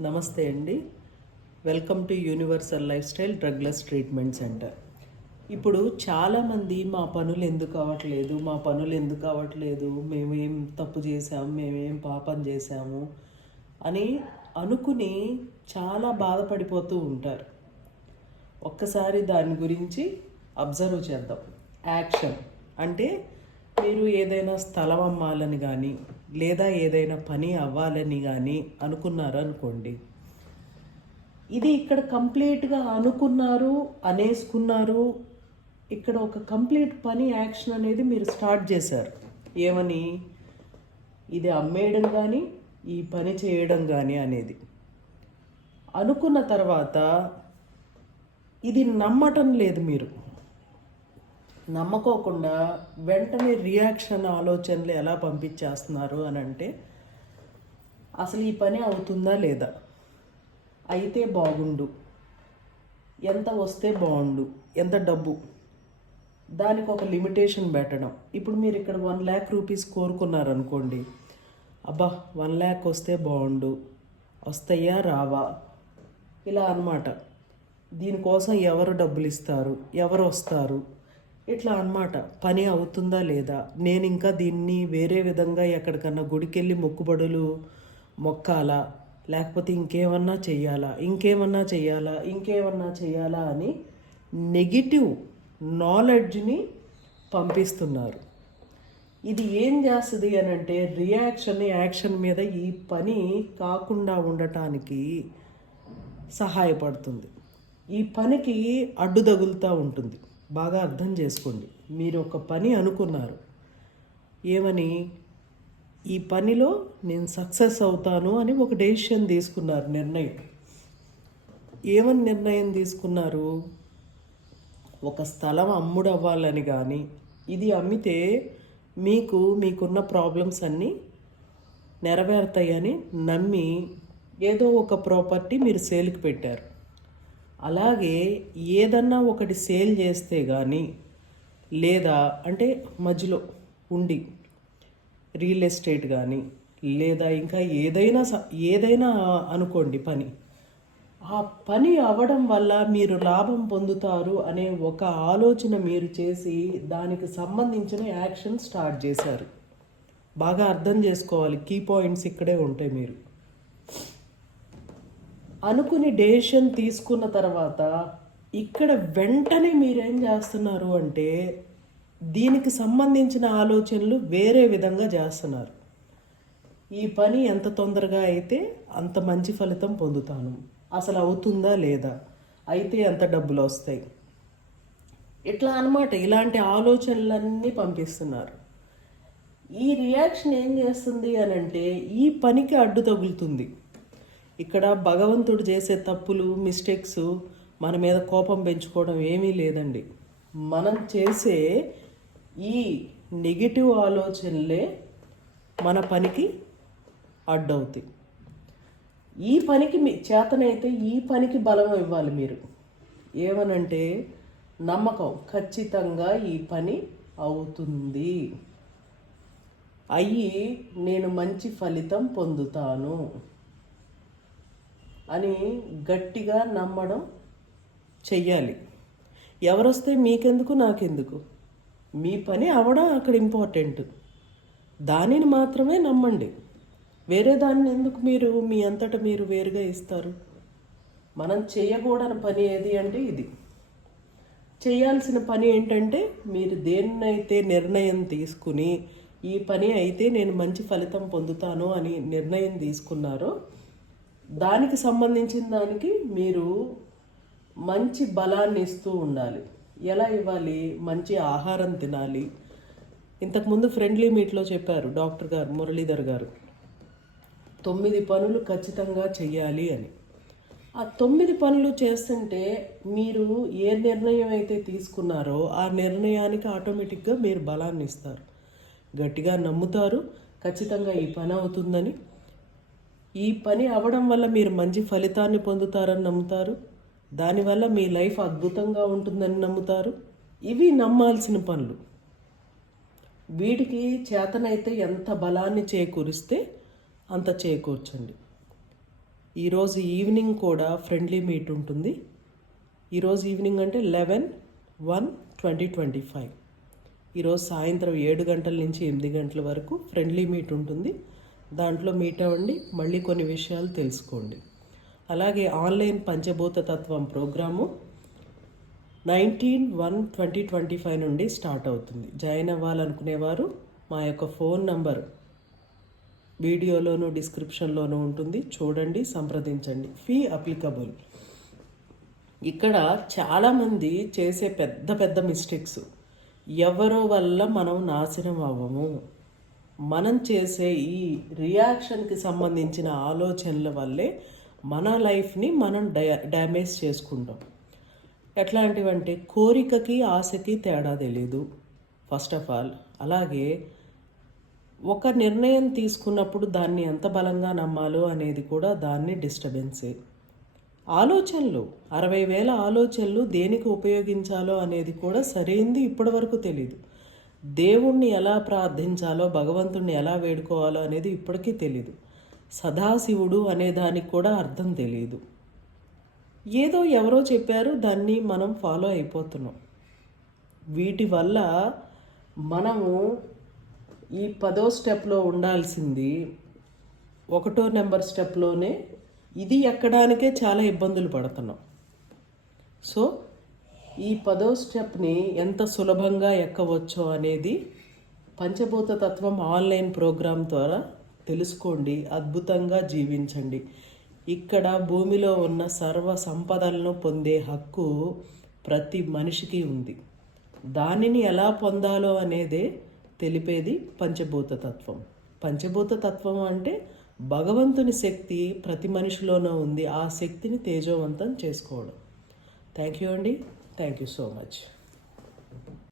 నమస్తే అండి. Welcome to universal lifestyle drugless treatment centre ఇప్పుడు చాలామంది మా పనులు ఎందుకు అవ్వట్లేదు మా పనులు ఎందుకు అవ్వట్లేదు మేమేం తప్పు చేసాము మేమేం పాపం చేసాము అని అనుకుని చాలా బాధపడిపోతూ ఉంటారు. ఒక్కసారి దాని గురించి అబ్జర్వ్ చేద్దాం. యాక్షన్ అంటే మీరు ఏదైనా స్థలం అమ్మాలని కానీ లేదా ఏదైనా పని అవ్వాలని కానీ అనుకున్నారనుకోండి. ఇది ఇక్కడ కంప్లీట్గా అనుకున్నారు అనేసుకున్నారు ఇక్కడ ఒక కంప్లీట్ పని యాక్షన్ అనేది మీరు స్టార్ట్ చేశారు. ఏమని? ఇది అమ్మేయడం కానీ ఈ పని చేయడం కానీ అనేది. అనుకున్న తర్వాత ఇది నమ్మటం లేదు మీరు. నమ్మకోకుండా వెంటనే రియాక్షన్ ఆలోచనలు ఎలా పంపించేస్తున్నారు అని అంటే అసలు ఈ పని అవుతుందా లేదా? అయితే బాగుండు. ఎంత వస్తే బాగుండు? ఎంత డబ్బు? దానికి ఒక లిమిటేషన్ పెట్టడం. ఇప్పుడు మీరు ఇక్కడ వన్ ల్యాక్ రూపీస్ కోరుకున్నారనుకోండి అబ్బా వన్ ల్యాక్ వస్తే బాగుండు వస్తాయా రావా? ఇలా అన్నమాట. దీనికోసం ఎవరు డబ్బులు ఇస్తారు ఎవరు వస్తారు? ఇట్లా అన్నమాట. పని అవుతుందా లేదా? నేను ఇంకా దీన్ని వేరే విధంగా ఎక్కడికన్నా గుడికెళ్ళి మొక్కుబడులు మొక్కాలా? లేకపోతే ఇంకేమన్నా చెయ్యాలా? ఇంకేమన్నా చెయ్యాలా? ఇంకేమన్నా చెయ్యాలా? అని నెగిటివ్ నాలెడ్జ్ని పంపిస్తున్నారు. ఇది ఏం చేస్తుంది అని అంటే రియాక్షన్ యాక్షన్ మీద ఈ పని కాకుండా ఉండటానికి సహాయపడుతుంది. ఈ పనికి అడ్డు తగులుతూ ఉంటుంది. బాగా అర్థం చేసుకోండి. మీరు ఒక పని అనుకున్నారు. ఏమని? ఈ పనిలో నేను సక్సెస్ అవుతాను అని ఒక డెసిషన్ తీసుకున్నారు నిర్ణయం. ఏమని నిర్ణయం తీసుకున్నారు? ఒక స్థలం అమ్ముడు అవ్వాలని కానీ ఇది అమ్మితే మీకు మీకున్న ప్రాబ్లమ్స్ అన్నీ నెరవేరుతాయని నమ్మి ఏదో ఒక ప్రాపర్టీ మీరు సేల్కి పెట్టారు. అలాగే ఏదన్నా ఒకటి సేల్ చేస్తే కానీ లేదా అంటే మధ్యలో ఉండి రియల్ ఎస్టేట్ కానీ లేదా ఇంకా ఏదైనా స- ఏదైనా అనుకోండి పని. ఆ పని అవ్వడం వల్ల మీరు లాభం పొందుతారు అనే ఒక ఆలోచన మీరు చేసి దానికి సంబంధించిన యాక్షన్ స్టార్ట్ చేశారు. బాగా అర్థం చేసుకోవాలి. కీ పాయింట్స్ ఇక్కడే ఉంటాయి మీరు. అనుకుని డెసిషన్ తీసుకున్న తర్వాత ఇక్కడ వెంటనే మీరేం చేస్తున్నారు అంటే దీనికి సంబంధించిన ఆలోచనలు వేరే విధంగా చేస్తున్నారు. ఈ పని ఎంత తొందరగా అయితే అంత మంచి ఫలితం పొందుతాను. అసలు అవుతుందా లేదా? అయితే ఎంత డబ్బులు వస్తాయి. ఇట్లా అనమాట ఇలాంటి ఆలోచనలన్నీ పంపిస్తున్నారు. ఈ రియాక్షన్ ఏం చేస్తుంది అని అంటే ఈ పనికి అడ్డు తగులుతుంది. ఇక్కడ భగవంతుడు చేసే తప్పులు మిస్టేక్స్ మన మీద కోపం పెంచుకోవడం ఏమీ లేదండి. మనం చేసే ఈ నెగిటివ్ ఆలోచనలే మన పనికి అడ్డవుతాయి. ఈ పనికి మీ చేతనైతే ఈ పనికి బలం ఇవ్వాలి మీరు. ఏమనంటే నమ్మకం ఖచ్చితంగా ఈ పని అవుతుంది. అయ్యి నేను మంచి ఫలితం పొందుతాను. అని గట్టిగా నమ్మడం చెయ్యాలి. ఎవరొస్తే మీకెందుకు నాకెందుకు? మీ పని అవడం అక్కడ ఇంపార్టెంట్. దానిని మాత్రమే నమ్మండి. వేరే దాన్ని ఎందుకు మీరు మీ అంతటా మీరు వేరుగా ఇస్తారు? మనం చేయకూడని పని ఏది అంటే ఇది. చేయాల్సిన పని ఏంటంటే మీరు దేన్నైతే నిర్ణయం తీసుకుని ఈ పని అయితే నేను మంచి ఫలితం పొందుతాను అని నిర్ణయం తీసుకున్నారో దానికి సంబంధించిన దానికి మీరు మంచి బలాన్ని ఇస్తూ ఉండాలి. ఎలా ఇవ్వాలి? మంచి ఆహారం తినాలి. ఇంతకుముందు ఫ్రెండ్లీ మీట్లో చెప్పారు డాక్టర్ గారు మురళీధర్ గారు. తొమ్మిది పనులు ఖచ్చితంగా చెయ్యాలి అని. ఆ తొమ్మిది పనులు చేస్తుంటే మీరు ఏ నిర్ణయం అయితే తీసుకున్నారో ఆ నిర్ణయానికి ఆటోమేటిక్గా మీరు బలాన్ని ఇస్తారు. గట్టిగా నమ్ముతారు. ఖచ్చితంగా ఈ పని అవుతుందని ఈ పని అవ్వడం వల్ల మీరు మంచి ఫలితాన్ని పొందుతారని నమ్ముతారు? దానివల్ల మీ లైఫ్ అద్భుతంగా ఉంటుందని నమ్ముతారు? ఇవి నమ్మాల్సిన పనులు. వీటికి చేతనైతే ఎంత బలాన్ని చేకూరిస్తే అంత చేకూర్చండి. ఈరోజు ఈవినింగ్ కూడా ఫ్రెండ్లీ మీట్ ఉంటుంది. ఈరోజు ఈవినింగ్ అంటే eleven one twenty twenty five. ఈరోజు సాయంత్రం ఏడు గంటల నుంచి ఎనిమిది గంటల వరకు ఫ్రెండ్లీ మీట్ ఉంటుంది. దాంట్లో మీట్ అవ్వండి మళ్ళీ కొన్ని విషయాలు తెలుసుకోండి. అలాగే ఆన్లైన్ పంచభూత తత్వం programme nineteen one twenty twenty five నుండి స్టార్ట్ అవుతుంది. జాయిన్ అవ్వాలనుకునేవారు మా యొక్క ఫోన్ నంబర్ వీడియోలోను డిస్క్రిప్షన్లోనూ ఉంటుంది. చూడండి సంప్రదించండి. Fee applicable. ఇక్కడ చాలామంది చేసే పెద్ద పెద్ద మిస్టేక్స్. ఎవరో వల్ల మనం నాశనం అవ్వము. మనం చేసే ఈ రియాక్షన్కి సంబంధించిన ఆలోచనల వల్లే మన లైఫ్ని మనం డయా డ్యామేజ్ చేసుకుంటాం. ఎట్లాంటివంటే కోరికకి ఆశకి తేడా తెలీదు. ఫస్ట్ ఆఫ్ ఆల్ అలాగే ఒక నిర్ణయం తీసుకున్నప్పుడు దాన్ని ఎంత బలంగా నమ్మాలో అనేది కూడా దాన్ని డిస్టర్బెన్సే. ఆలోచనలు అరవై వేల ఆలోచనలు దేనికి ఉపయోగించాలో అనేది కూడా సరైంది ఇప్పటివరకు తెలీదు. దేవుణ్ణి ఎలా ప్రార్థించాలో భగవంతుణ్ణి ఎలా వేడుకోవాలో అనేది ఇప్పటికీ తెలియదు సదాశివుడు అనే దానికి కూడా అర్థం తెలియదు ఏదో ఎవరో చెప్పారు దాన్ని మనం ఫాలో అయిపోతున్నాం. వీటి వల్ల మనము ఈ పదో స్టెప్లో ఉండాల్సింది ఒకటో నెంబర్ స్టెప్లోనే ఇది ఎక్కడానికే చాలా ఇబ్బందులు పడుతున్నాం. సో ఈ పదో స్టెప్ని ఎంత సులభంగా ఎక్కవచ్చో అనేది పంచభూత తత్వం ఆన్లైన్ ప్రోగ్రాం ద్వారా తెలుసుకోండి అద్భుతంగా జీవించండి. ఇక్కడ భూమిలో ఉన్న సర్వ సంపదలను పొందే హక్కు ప్రతి మనిషికి ఉంది. దానిని ఎలా పొందాలో అనేదే తెలిపేది పంచభూత తత్వం. పంచభూత తత్వం అంటే భగవంతుని శక్తి ప్రతి మనిషిలోనూ ఉంది ఆ శక్తిని తేజోవంతం చేసుకోవడం. థ్యాంక్ యూ అండి. Thank you so much